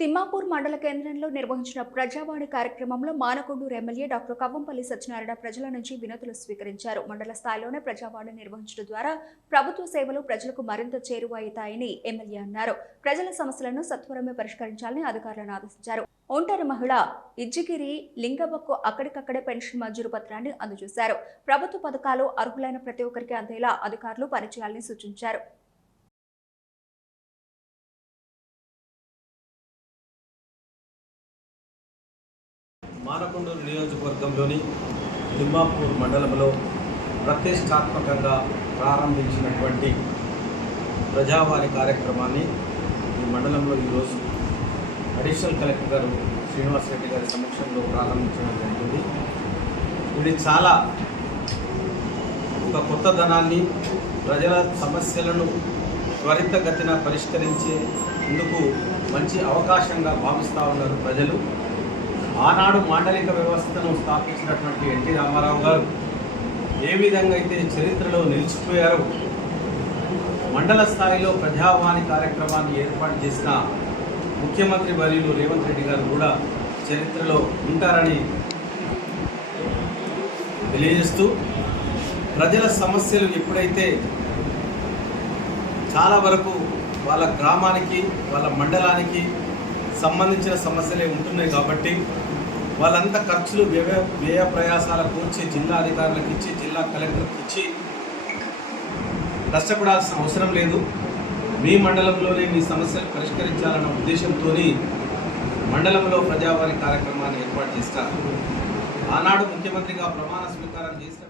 తిమ్మాపూర్ మండల కేంద్రంలో నిర్వహించిన ప్రజావాణి కార్యక్రమంలో మానకొండూరు ఎమ్మెల్యే డాక్టర్ కవ్వంపల్లి సత్యనారాయణ ప్రజల నుంచి వినతులు స్వీకరించారు. మండల స్థాయిలోనే ప్రజావాణి నిర్వహించడం ద్వారా ప్రభుత్వ సేవలు ప్రజలకు మరింత చేరువవుతాయని ఎమ్మెల్యే అన్నారు. ప్రజల సమస్యలను సత్వరమే పరిష్కరించాలని అధికారులను ఆదేశించారు. ఒంటరి మహిళ ఇజ్జిగిరి లింగవ్వకు అక్కడికక్కడే పెన్షన్ మంజూరు పత్రాన్ని అందజేశారు. ప్రభుత్వ పథకాలు అర్హులైన ప్రతి ఒక్కరికి అందేలా అధికారులు పనిచేయాలని సూచించారు. మానకొండూరు నియోజకవర్గంలోని తిమ్మాపూర్ మండలంలో ప్రతిష్టాత్మకంగా ప్రారంభించినటువంటి ప్రజావాణి కార్యక్రమాన్ని ఈ మండలంలో ఈరోజు అడిషనల్ కలెక్టర్ గారు శ్రీనివాస్ రెడ్డి గారి సమక్షంలో ప్రారంభించడం జరిగింది. ఇది చాలా ఒక కొత్తదనాన్ని, ప్రజల సమస్యలను త్వరితగతిన పరిష్కరించేందుకు మంచి అవకాశంగా భావిస్తూ ఉన్నారు ప్రజలు. ఆనాడు మాండలిక వ్యవస్థను స్థాపించినటువంటి ఎన్టీ రామారావు గారు ఏ విధంగా అయితే చరిత్రలో నిలిచిపోయారో, మండల స్థాయిలో ప్రజావాణి కార్యక్రమాన్ని ఏర్పాటు చేసిన ముఖ్యమంత్రి వర్యులు రేవంత్ రెడ్డి గారు కూడా చరిత్రలో ఉంటారని తెలియజేస్తూ, ప్రజల సమస్యలు ఎప్పుడైతే చాలా వరకు వాళ్ళ గ్రామానికి, వాళ్ళ మండలానికి సంబంధించిన సమస్యలే ఉంటున్నాయి కాబట్టి వాళ్ళంతా ఖర్చులు వ్యయ ప్రయాసాల కూర్చి జిల్లా అధికారులకు ఇచ్చి, జిల్లా కలెక్టర్కి ఇచ్చి కష్టపడాల్సిన అవసరం లేదు. మీ మండలంలోనే మీ సమస్యలు పరిష్కరించాలన్న ఉద్దేశంతో మండలంలో ప్రజావాణి కార్యక్రమాన్ని ఏర్పాటు చేస్తారు. ఆనాడు ముఖ్యమంత్రిగా ప్రమాణ స్వీకారం చేసిన